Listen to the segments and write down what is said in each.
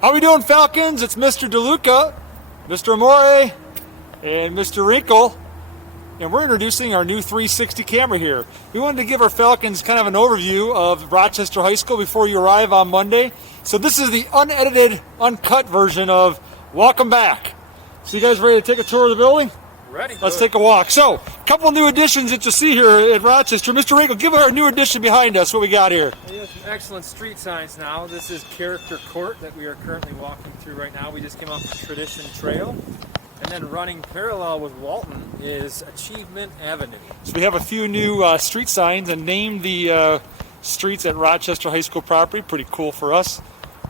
How we doing, Falcons? It's Mr. DeLuca, Mr. Amore, and Mr. Wrinkle, and we're introducing our new 360 camera here. We wanted to give our Falcons kind of an overview of Rochester High School before you arrive on Monday. So this is the unedited, uncut version of Welcome Back. So you guys ready to take a tour of the building? Ready. Let's take a walk. So, a couple new additions that you see here at Rochester. Mr. Wrinkle, give our new addition behind us. What we got here? We have some excellent street signs now. This is Character Court that we are currently walking through right now. We just came off the Tradition Trail. And then running parallel with Walton is Achievement Avenue. So we have a few new street signs and named the streets at Rochester High School property. Pretty cool for us.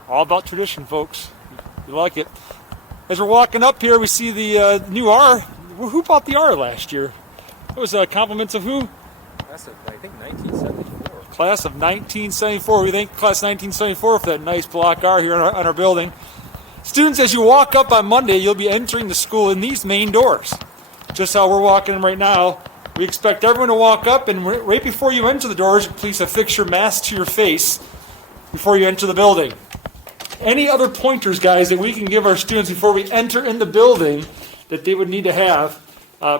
All about tradition, folks. You like it. As we're walking up here, we see the new R. Who bought the R last year? It was compliments of who? That's, I think, 1974. Class of 1974. We thank Class 1974 for that nice block R here on our building. Students, as you walk up on Monday, you'll be entering the school in these main doors. Just how we're walking in right now. We expect everyone to walk up, and right before you enter the doors, please affix your mask to your face before you enter the building. Any other pointers, guys, that we can give our students before we enter in the building that they would need to have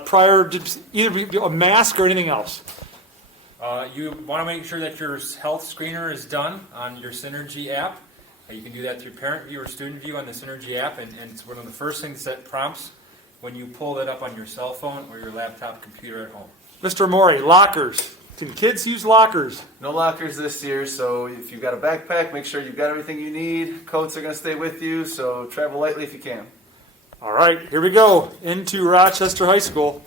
prior to either a mask or anything else? You want to make sure that your health screener is done on your Synergy app. You can do that through Parent View or Student View on the Synergy app, and it's one of the first things that prompts when you pull that up on your cell phone or your laptop computer at home. Mr. Mori, lockers. Can kids use lockers? No lockers this year, so if you've got a backpack, make sure you've got everything you need. Coats are going to stay with you, so travel lightly if you can. All right, here we go into Rochester High School.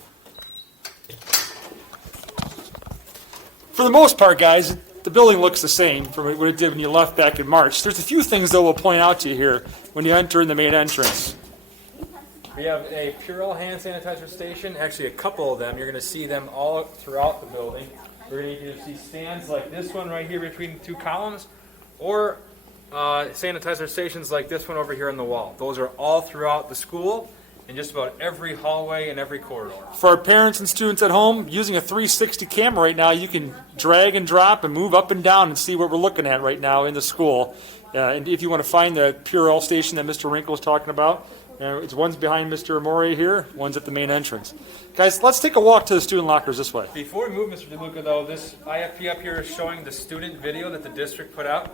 For the most part, guys, the building looks the same from what it did when you left back in March. There's a few things, though, we'll point out to you here when you enter in the main entrance. We have a Purell hand sanitizer station, actually a couple of them. You're going to see them all throughout the building. We're going to see stands like this one right here between the two columns, or sanitizer stations like this one over here on the wall. Those are all throughout the school in just about every hallway and every corridor. For our parents and students at home, using a 360 camera right now, you can drag and drop and move up and down and see what we're looking at right now in the school. And if you want to find the Purell station that Mr. Wrinkle was talking about, it's one's behind Mr. Amore here, one's at the main entrance. Guys, let's take a walk to the student lockers this way. Before we move, Mr. DeLuca, though, this IFP up here is showing the student video that the district put out.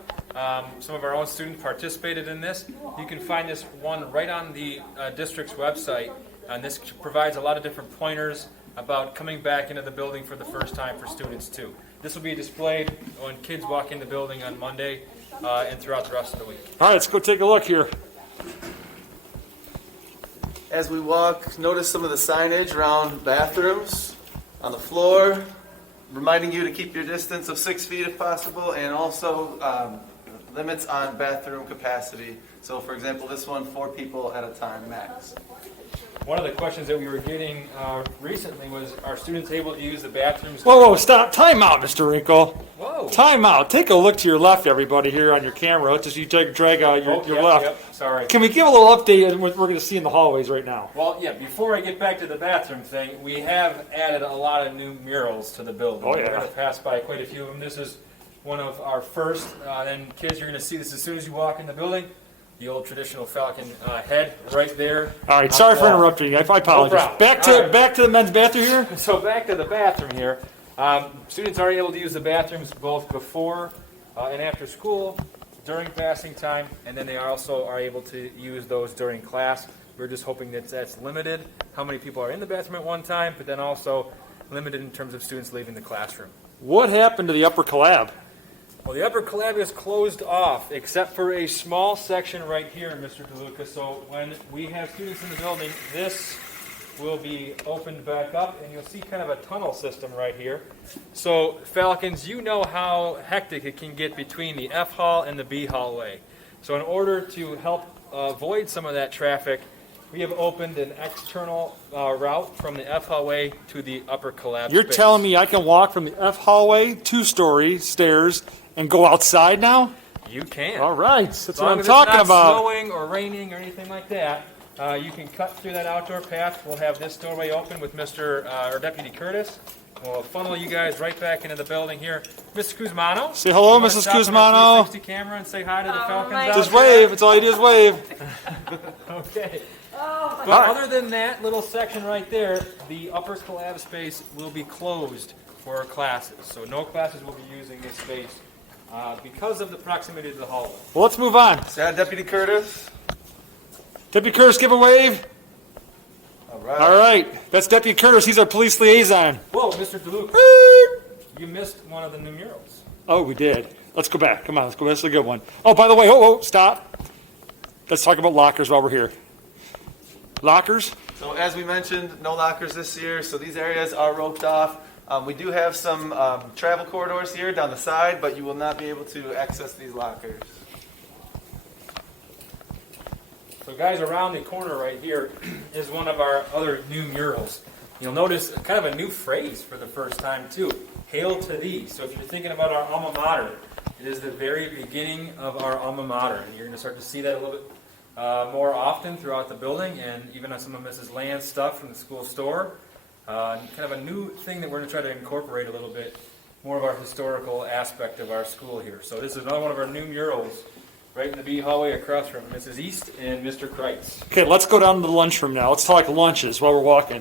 Some of our own students participated in this. You can find this one right on the district's website, and this provides a lot of different pointers about coming back into the building for the first time for students, too. This will be displayed when kids walk in the building on Monday and throughout the rest of the week. All right, let's go take a look here. As we walk, notice some of the signage around bathrooms, on the floor, reminding you to keep your distance of 6 feet if possible, and also limits on bathroom capacity. So, for example, this one, 4 people at a time max. One of the questions that we were getting recently was, are students able to use the bathrooms? Whoa, stop. Time out, Mr. Wrinkle. Whoa. Time out. Take a look to your left, everybody, here on your camera. Just you drag out your left. Yep, sorry. Can we give a little update on what we're going to see in the hallways right now? Well, yeah, before I get back to the bathroom thing, we have added a lot of new murals to the building. Oh, yeah. We're going to pass by quite a few of them. This is one of our first. And kids, you're going to see this as soon as you walk in the building. The old traditional Falcon head right there. All right, sorry for interrupting you. I apologize. No problem. Back to the men's bathroom here. So back to the bathroom here. Students are able to use the bathrooms both before and after school, during passing time, and then they also are able to use those during class. We're just hoping that that's limited, how many people are in the bathroom at one time, but then also limited in terms of students leaving the classroom. What happened to the upper collab? Well, the upper collab is closed off, except for a small section right here, Mr. DeLuca. So when we have students in the building, this will be opened back up, and you'll see kind of a tunnel system right here. So, Falcons, you know how hectic it can get between the F hall and the B hallway. So in order to help avoid some of that traffic, we have opened an external route from the F hallway to the upper collab You're space. telling me I can walk from the F hallway, 2-story stairs, and go outside now? You can. All right, that's As what long I'm as talking it's not about. snowing or raining or anything like that, You can cut through that outdoor path. We'll have this doorway open with or Deputy Curtis. We'll funnel you guys right back into the building here. Mrs. Kuzmano. Say hello, you wanna Mrs. stop on our Kuzmano. 360 camera and say hi to the Falcons my out Just there. wave. It's all you do is wave. Okay. Oh, But other than that little section right there, the upper collab space will be closed for classes. So no classes will be using this space because of the proximity to the hallway. Well, let's move on. Is that Deputy Curtis? Deputy Curtis, give a wave. All right. All right. That's Deputy Curtis. He's our police liaison. Whoa, Mr. DeLuca, you missed one of the new murals. Oh, we did. Let's go back. Come on, let's go. That's a good one. Oh, by the way, oh, stop. Let's talk about lockers while we're here. Lockers? So as we mentioned, no lockers this year, so these areas are roped off. We do have some travel corridors here down the side, but you will not be able to access these lockers. So guys, around the corner right here is one of our other new murals. You'll notice kind of a new phrase for the first time too, hail to thee. So if you're thinking about our alma mater, it is the very beginning of our alma mater. And you're going to start to see that a little bit more often throughout the building and even on some of Mrs. Land's stuff from the school store. Kind of a new thing that we're going to try to incorporate a little bit, more of our historical aspect of our school here. So this is another one of our new murals right in the B hallway across from Mrs. East and Mr. Kreitz. Okay, let's go down to the lunchroom now. Let's talk lunches while we're walking.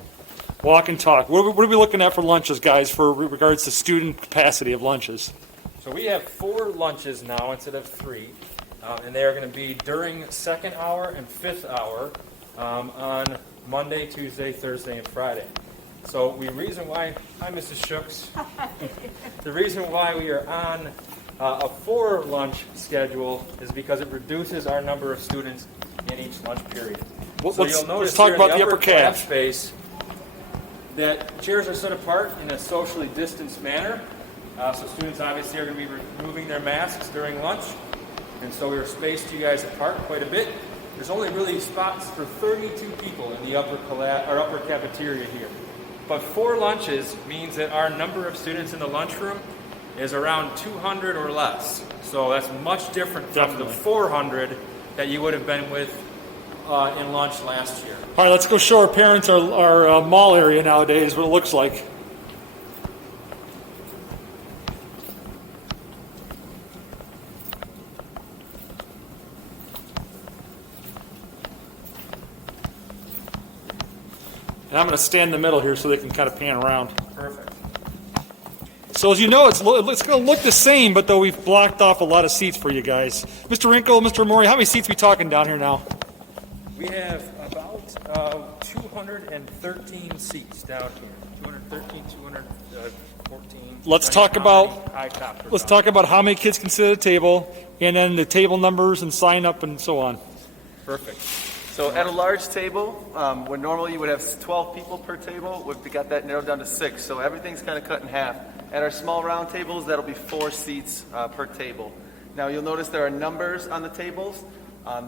Walk and talk. What are we looking at for lunches, guys, for regards to student capacity of lunches? So we have 4 lunches now instead of 3, and they are going to be during 2nd hour and 5th hour on Monday, Tuesday, Thursday, and Friday. So hi, Mrs. Shooks. The reason why we are on a 4 lunch schedule is because it reduces our number of students in each lunch period. Well, So let's you'll notice talk here about in the upper cab cab. space that chairs are set apart in a socially distanced manner. So students obviously are going to be removing their masks during lunch. And so we're spaced you guys apart quite a bit. There's only really spots for 32 people in the upper cafeteria here. But 4 lunches means that our number of students in the lunchroom is around 200 or less. So that's much different from Definitely. the 400 that you would have been with in lunch last year. All right, let's go show our parents our mall area nowadays, what it looks like. And I'm going to stand in the middle here so they can kind of pan around. Perfect. So as you know, it's going to look the same, but though we've blocked off a lot of seats for you guys. Mr. Wrinkle, Mr. Mori, how many seats are we talking down here now? We have about 213 seats down here. 213, 214. Let's depending talk on how about- many high tops we're Let's talking. talk about how many kids can sit at a table, and then the table numbers and sign up and so on. Perfect. So at a large table, where normally you would have 12 people per table, we've got that narrowed down to 6. So everything's kind of cut in half. At our small round tables, that'll be 4 seats per table. Now you'll notice there are numbers on the tables.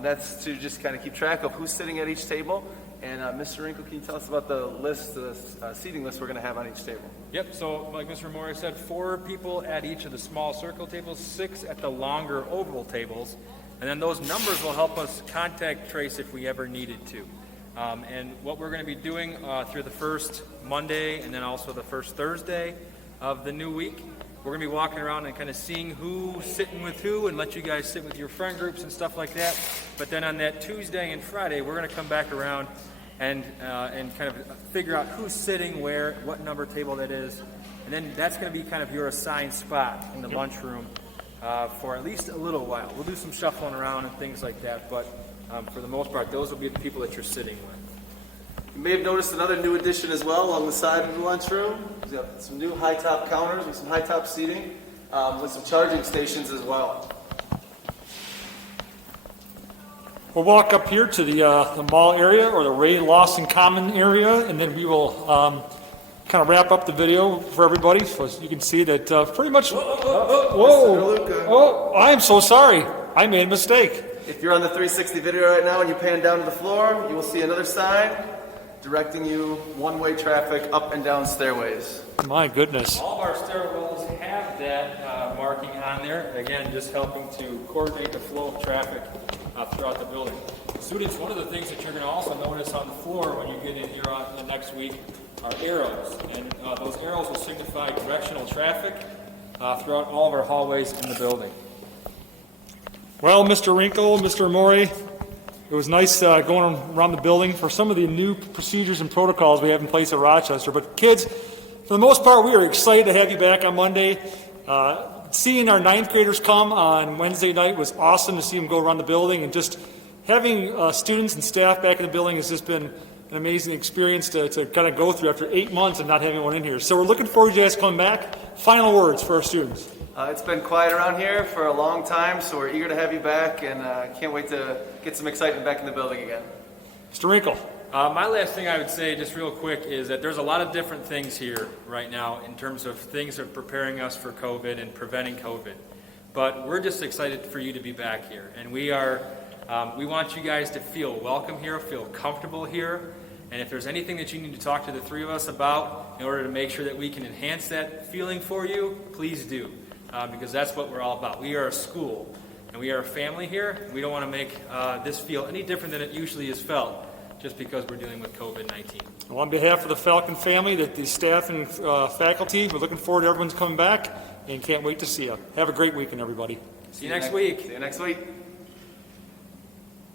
That's to just kind of keep track of who's sitting at each table. And Mr. Wrinkle, can you tell us about the list, the seating list we're going to have on each table? Yep, so like Mr. Mori said, 4 people at each of the small circle tables, 6 at the longer oval tables, and then those numbers will help us contact trace if we ever needed to. And what we're going to be doing through the first Monday and then also the first Thursday of the new week, we're going to be walking around and kind of seeing who's sitting with who and let you guys sit with your friend groups and stuff like that. But then on that Tuesday and Friday, we're going to come back around and kind of figure out who's sitting where, what number table that is. And then that's going to be kind of your assigned spot in the lunchroom for at least a little while. We'll do some shuffling around and things like that, but for the most part, those will be the people that you're sitting with. You may have noticed another new addition as well along the side of the lunchroom. We have some new high-top counters with some high-top seating with some charging stations as well. We'll walk up here to the mall area or the Ray Lawson Common area, and then we will kind of wrap up the video for everybody so you can see that pretty much. Whoa! I'm so sorry. I made a mistake. If you're on the 360 video right now and you pan down to the floor, you will see another sign. directing you one-way traffic up and down stairways. My goodness. All of our stairwells have that marking on there. Again, just helping to coordinate the flow of traffic throughout the building. Students, one of the things that you're going to also notice on the floor when you get in here on the next week are arrows. And those arrows will signify directional traffic throughout all of our hallways in the building. Well, Mr. Wrinkle, Mr. Mori, it was nice going around the building for some of the new procedures and protocols we have in place at Rochester. But kids, for the most part, we are excited to have you back on Monday. Seeing our ninth graders come on Wednesday night was awesome to see them go around the building, and just having students and staff back in the building has just been an amazing experience to kind of go through after 8 months of not having one in here. So we're looking forward to you guys coming back. Final words for our students. It's been quiet around here for a long time, so we're eager to have you back, and can't wait to get some excitement back in the building again. Mr. Wrinkle. My last thing I would say, just real quick, is that there's a lot of different things here right now in terms of things that are preparing us for COVID and preventing COVID. But we're just excited for you to be back here. And we want you guys to feel welcome here, feel comfortable here. And if there's anything that you need to talk to the three of us about in order to make sure that we can enhance that feeling for you, please do. Because that's what we're all about. We are a school, and we are a family here. We don't want to make this feel any different than it usually is felt, just because we're dealing with COVID-19. Well, on behalf of the Falcon family, the staff and faculty, we're looking forward to everyone's coming back and can't wait to see you. Have a great weekend, everybody. See you next week. See you next week.